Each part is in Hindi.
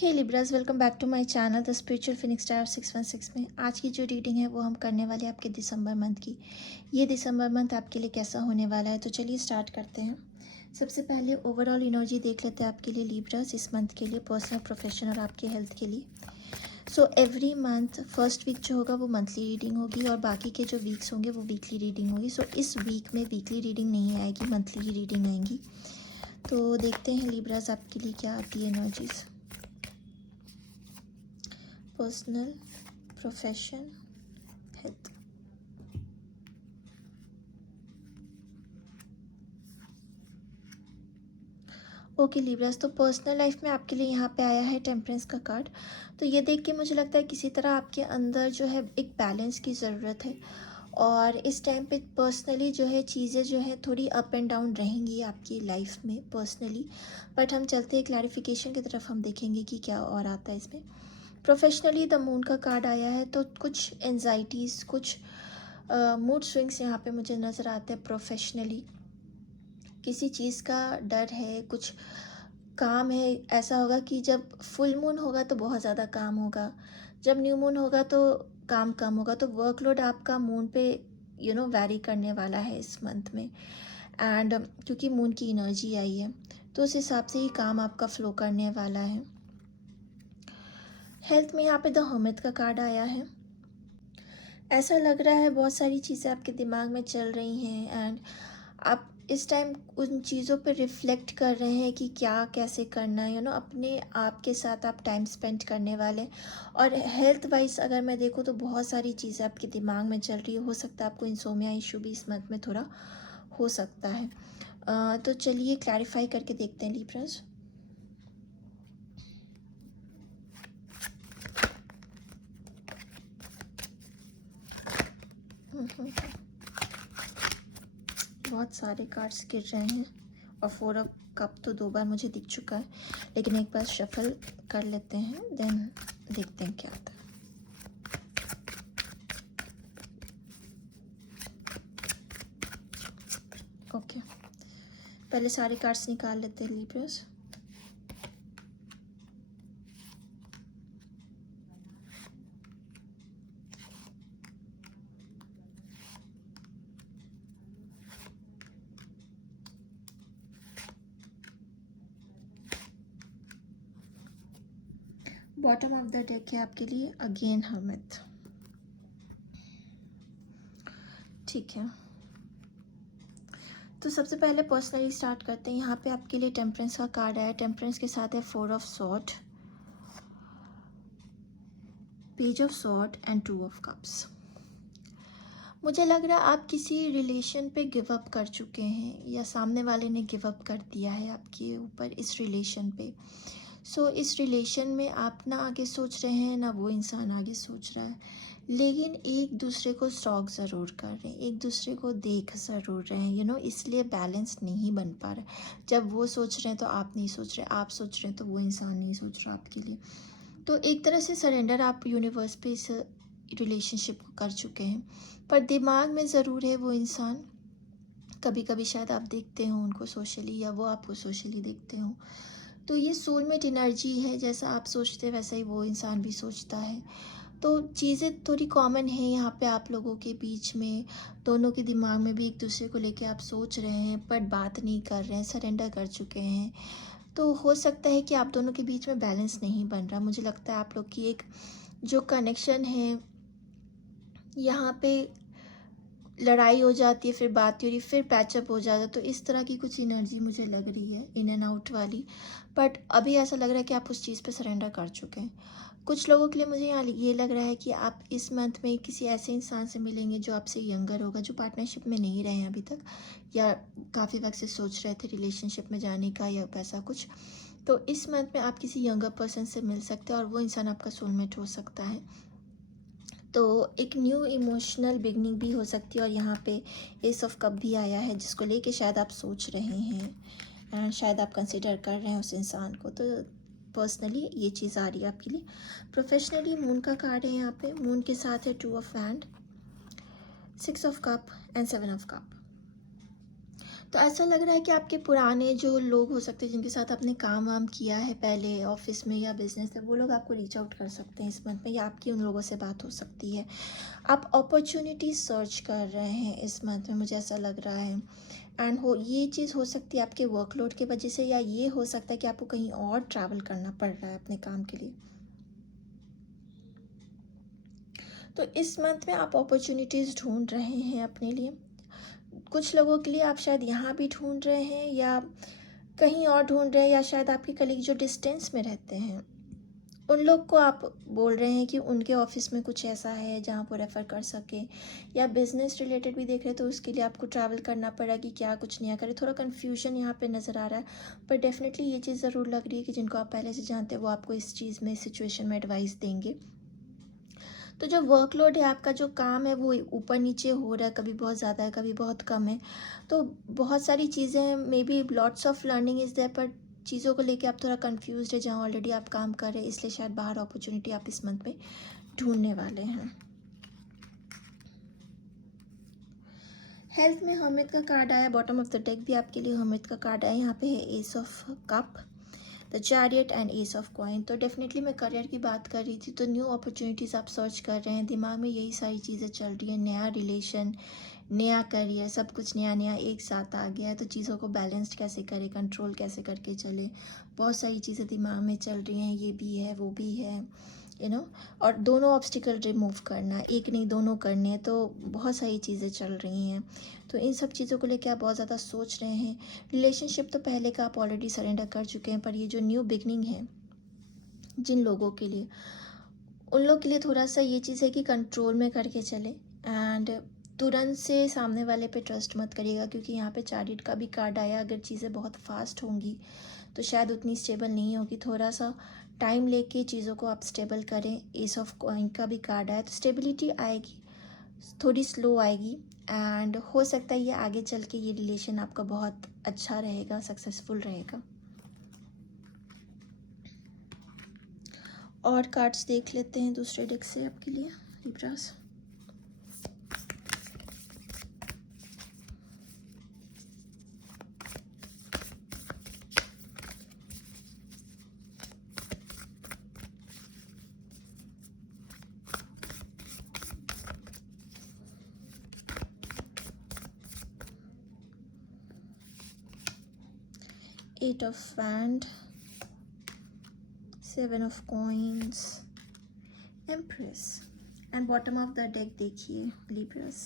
Hey Libras, welcome back to my channel the spiritual phoenix star 616 में आज की जो रीडिंग है वो हम करने वाले हैं आपके दिसंबर मंथ की। ये दिसंबर मंथ आपके लिए कैसा होने वाला है, तो चलिए स्टार्ट करते हैं। सबसे पहले ओवरऑल एनर्जी देख लेते हैं आपके लिए लिब्रास इस मंथ के लिए, पर्सनल, प्रोफेशनल और आपके हेल्थ के लिए। So every month first week जो होगा वो मंथली रीडिंग होगी और बाकी के जो वीक्स होंगे वो वीकली रीडिंग होगी। सो इस वीक में वीकली रीडिंग नहीं आएगी, मंथली ही रीडिंग आएंगी। तो देखते हैं लिब्रास आपके लिए क्या आती है energies. Personal, profession, health. Okay Libras, तो पर्सनल लाइफ में आपके लिए यहाँ पे आया है टेम्परेंस का कार्ड। तो ये देख के मुझे लगता है किसी तरह आपके अंदर जो है एक बैलेंस की ज़रूरत है और इस टाइम पे पर्सनली जो है चीज़ें जो है थोड़ी अप एंड डाउन रहेंगी आपकी लाइफ में पर्सनली। बट हम चलते हैं क्लैरिफिकेशन की तरफ, हम देखेंगे कि क्या और आता है इसमें। प्रोफेशनली द मून का कार्ड आया है, तो कुछ एनजाइटीज़, कुछ मूड स्विंग्स यहाँ पे मुझे नज़र आते हैं। प्रोफेशनली किसी चीज़ का डर है, कुछ काम है। ऐसा होगा कि जब फुल मून होगा तो बहुत ज़्यादा काम होगा, जब न्यू मून होगा तो काम कम होगा। तो वर्कलोड आपका मून पे वैरी करने वाला है इस मंथ में। एंड क्योंकि मून की एनर्जी आई है तो उस हिसाब से ही काम आपका फ्लो करने वाला है। हेल्थ में यहाँ पे द हर्मिट का कार्ड आया है। ऐसा लग रहा है बहुत सारी चीज़ें आपके दिमाग में चल रही हैं एंड आप इस टाइम उन चीज़ों पे रिफ्लेक्ट कर रहे हैं कि क्या कैसे करना है, अपने आप के साथ आप टाइम स्पेंड करने वाले। और हेल्थ वाइज अगर मैं देखूँ तो बहुत सारी चीज़ें आपके दिमाग में चल रही है। हो सकता है आपको इंसोमिया इशू भी इस मंथ में थोड़ा हो सकता है। तो चलिए क्लैरिफाई करके देखते हैं लिब्रास। बहुत सारे कार्ड्स गिर रहे हैं और 4 ऑफ कप तो 2 बार मुझे दिख चुका है, लेकिन एक बार शफल कर लेते हैं, देन देखते हैं क्या आता है। ओके, पहले सारे कार्ड्स निकाल लेते हैं Libras. Bottom of the deck है आपके लिए अगेन हर्मिट। ठीक है, तो सबसे पहले पर्सनली स्टार्ट करते हैं। यहाँ पे आपके लिए टेम्परेंस का कार्ड आया। टेम्परेंस के साथ है 4 of sword, page of sword and 2 of cups. मुझे लग रहा है आप किसी रिलेशन पे गिव अप कर चुके हैं या सामने वाले ने गिव अप कर दिया है आपके ऊपर इस रिलेशन पे। सो इस रिलेशन में आप ना आगे सोच रहे हैं ना वो इंसान आगे सोच रहा है, लेकिन एक दूसरे को स्टॉक ज़रूर कर रहे हैं, एक दूसरे को देख ज़रूर रहे हैं, इसलिए बैलेंस नहीं बन पा रहा है। जब वो सोच रहे हैं तो आप नहीं सोच रहे, आप सोच रहे हैं तो वो इंसान नहीं सोच रहा आपके लिए। तो एक तरह से सरेंडर आप यूनिवर्स पे इस रिलेशनशिप को कर चुके हैं, पर दिमाग में ज़रूर है वो इंसान। कभी कभी शायद आप देखते हो उनको सोशली या वो आपको सोशली देखते हो। तो ये सोलमेट एनर्जी है, जैसा आप सोचते हैं वैसा ही वो इंसान भी सोचता है। तो चीज़ें थोड़ी कॉमन है यहाँ पे आप लोगों के बीच में। दोनों के दिमाग में भी एक दूसरे को लेके आप सोच रहे हैं बट बात नहीं कर रहे हैं, सरेंडर कर चुके हैं। तो हो सकता है कि आप दोनों के बीच में बैलेंस नहीं बन रहा। मुझे लगता है आप लोग की एक जो कनेक्शन है यहाँ पे लड़ाई हो जाती है, फिर बात हो रही, फिर पैचअप हो जाता है। तो इस तरह की कुछ एनर्जी मुझे लग रही है, इन एंड आउट वाली। बट अभी ऐसा लग रहा है कि आप उस चीज़ पे सरेंडर कर चुके हैं। कुछ लोगों के लिए मुझे यहाँ ये लग रहा है कि आप इस मंथ में किसी ऐसे इंसान से मिलेंगे जो आपसे यंगर होगा, जो पार्टनरशिप में नहीं रहे हैं अभी तक या काफ़ी वक्त से सोच रहे थे रिलेशनशिप में जाने का या वैसा कुछ। तो इस मंथ में आप किसी यंगर पर्सन से मिल सकते हैं और वो इंसान आपका सोलमेट हो सकता है। तो एक न्यू इमोशनल बिगनिंग भी हो सकती है। और यहाँ पे एस ऑफ कप भी आया है जिसको लेके शायद आप सोच रहे हैं एंड शायद आप कंसिडर कर रहे हैं उस इंसान को। तो पर्सनली ये चीज़ आ रही है आपके लिए। प्रोफेशनली मून का कार्ड है यहाँ पे, मून के साथ है 2 of hand, 6 of cup and 7 of cup. तो ऐसा लग रहा है कि आपके पुराने जो लोग हो सकते हैं जिनके साथ आपने काम वाम किया है पहले ऑफिस में या बिजनेस में, वो लोग आपको रीच आउट कर सकते हैं इस मंथ में, या आपकी उन लोगों से बात हो सकती है। आप अपॉर्चुनिटी सर्च कर रहे हैं इस मंथ में, मुझे ऐसा लग रहा है। एंड ये चीज़ हो सकती है आपके वर्कलोड की वजह से, या ये हो सकता है कि आपको कहीं और ट्रैवल करना पड़ रहा है अपने काम के लिए। तो इस मंथ में आप अपॉर्चुनिटीज़ ढूंढ रहे हैं अपने लिए। कुछ लोगों के लिए आप शायद यहाँ भी ढूंढ रहे हैं या कहीं और ढूंढ रहे हैं, या शायद आपके कलीग जो डिस्टेंस में रहते हैं उन लोग को आप बोल रहे हैं कि उनके ऑफिस में कुछ ऐसा है जहाँ वो रेफ़र कर सके, या बिज़नेस रिलेटेड भी देख रहे हैं तो उसके लिए आपको ट्रैवल करना पड़ा कि क्या कुछ नया करें। थोड़ा कन्फ्यूजन यहाँ पे नज़र आ रहा है, पर डेफिनेटली ये चीज़ ज़रूर लग रही है कि जिनको आप पहले से जानते हैं वो आपको इस चीज़ में, सिचुएशन में एडवाइस देंगे। तो जो वर्कलोड है आपका, जो काम है वो ऊपर नीचे हो रहा है, कभी बहुत ज़्यादा है कभी बहुत कम है। तो बहुत सारी चीज़ें हैं, maybe lots of learning is there, पर चीज़ों को लेके आप थोड़ा कंफ्यूज्ड है जहाँ ऑलरेडी आप काम कर रहे हैं, इसलिए शायद बाहर अपॉर्चुनिटी आप इस मंथ में ढूंढने वाले हैं। हेल्थ में हर्मिट का कार्ड आया, बॉटम ऑफ द डेक भी आपके लिए हर्मिट का कार्ड आया। यहाँ पे है S of cup, the chariot and S of coin. तो डेफिनेटली मैं करियर की बात कर रही थी, तो न्यू अपॉर्चुनिटीज़ आप सर्च कर रहे हैं, दिमाग में यही सारी चीज़ें चल रही हैं, नया रिलेशन, नया करियर, सब कुछ नया नया एक साथ आ गया है। तो चीज़ों को बैलेंस्ड कैसे करें, कंट्रोल कैसे करके चले, बहुत सारी चीज़ें दिमाग में चल रही हैं, ये भी है वो भी है, और दोनों ऑब्स्टिकल रिमूव करना, एक नहीं दोनों करने हैं, तो बहुत सारी चीज़ें चल रही हैं। तो इन सब चीज़ों को लेकर आप बहुत ज़्यादा सोच रहे हैं। रिलेशनशिप तो पहले का आप ऑलरेडी सरेंडर कर चुके हैं, पर ये जो न्यू बिगनिंग है जिन लोगों के लिए, उन लोग के लिए थोड़ा सा ये चीज़ है कि कंट्रोल में करके चले, एंड तुरंत से सामने वाले पे ट्रस्ट मत करिएगा, क्योंकि यहाँ पे चार्टेड का भी कार्ड आया। अगर चीज़ें बहुत फास्ट होंगी तो शायद उतनी स्टेबल नहीं होगी, थोड़ा सा टाइम लेके चीज़ों को आप स्टेबल करें। एस ऑफ कॉइन का भी कार्ड आया, तो स्टेबिलिटी आएगी, थोड़ी स्लो आएगी, एंड हो सकता है ये आगे चल के ये रिलेशन आपका बहुत अच्छा रहेगा, सक्सेसफुल रहेगा। और कार्ड्स देख लेते हैं दूसरे डेक से आपके लिए Libras. Eight of wand, seven of coins, empress, and bottom of the deck देखिए लिब्रास,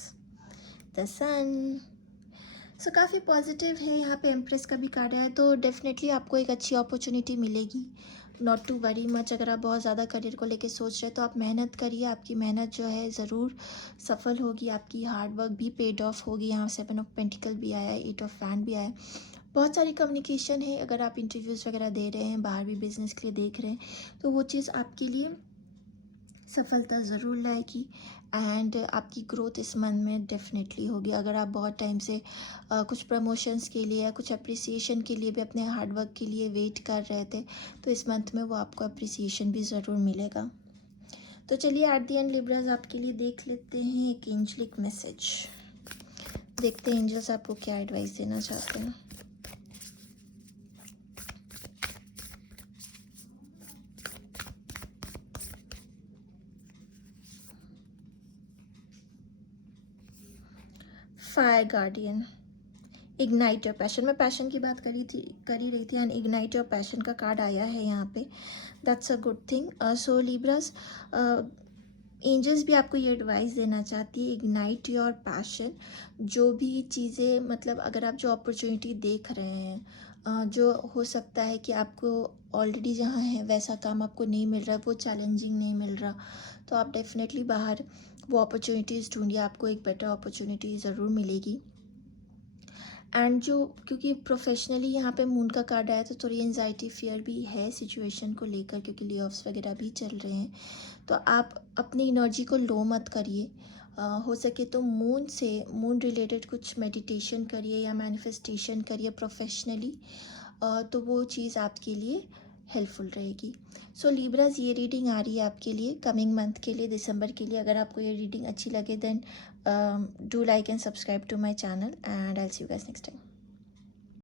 द सन। सो काफ़ी पॉजिटिव है, यहाँ पे एम्प्रेस का भी कार्ड है, तो डेफिनेटली आपको एक अच्छी अपॉर्चुनिटी मिलेगी। नॉट टू वरी मच, अगर आप बहुत ज़्यादा करियर को लेके सोच रहे हैं तो आप मेहनत करिए, आपकी मेहनत जो है ज़रूर सफल होगी, आपकी हार्ड वर्क भी पेड ऑफ होगी। यहाँ सेवन ऑफ पेंटिकल भी आया है, एट ऑफ फैन भी आया है, बहुत सारी कम्युनिकेशन है। अगर आप इंटरव्यूज़ वगैरह दे रहे हैं, बाहर भी बिजनेस के लिए देख रहे हैं, तो वो चीज़ आपके लिए सफलता ज़रूर लाएगी, एंड आपकी ग्रोथ इस मंथ में डेफिनेटली होगी। अगर आप बहुत टाइम से कुछ प्रमोशंस के लिए या कुछ अप्रिसिएशन के लिए भी अपने हार्डवर्क के लिए वेट कर रहे थे, तो इस मंथ में वो आपको अप्रिसिएशन भी ज़रूर मिलेगा। तो चलिए एट द एंड लिब्रास आपके लिए देख लेते हैं एक एंजलिक मैसेज। देखते हैं एंजल्स आपको क्या एडवाइस देना चाहते हैं। Fire guardian, ignite your passion. मैं पैशन की बात कर ही रही थी, एंड इग्नाइट योर पैशन का कार्ड आया है यहाँ पे, that's a good thing. So Libras, angels भी आपको ये एडवाइस देना चाहती है, इग्नाइट योर पैशन। जो भी चीज़ें, मतलब अगर आप जो अपॉर्चुनिटी देख रहे हैं, जो हो सकता है कि आपको ऑलरेडी जहाँ है वैसा काम आपको नहीं मिल रहा, वो चैलेंजिंग नहीं मिल रहा, तो आप डेफिनेटली बाहर वो अपॉर्चुनिटीज़ ढूंढिए, आपको एक बेटर अपॉर्चुनिटी ज़रूर मिलेगी। एंड जो, क्योंकि प्रोफेशनली यहाँ पे मून का कार्ड आया, तो थोड़ी एंजाइटी फियर भी है सिचुएशन को लेकर, क्योंकि ले ऑफ्स वगैरह भी चल रहे हैं। तो आप अपनी एनर्जी को लो मत करिए, हो सके तो मून रिलेटेड कुछ मेडिटेशन करिए या मैनिफेस्टेशन करिए प्रोफेशनली, तो वो चीज़ आपके लिए हेल्पफुल रहेगी। सो लिब्रास, ये रीडिंग आ रही है आपके लिए कमिंग मंथ के लिए, दिसंबर के लिए। अगर आपको ये रीडिंग अच्छी लगे then do like and subscribe to my channel, and I will see you guys next time.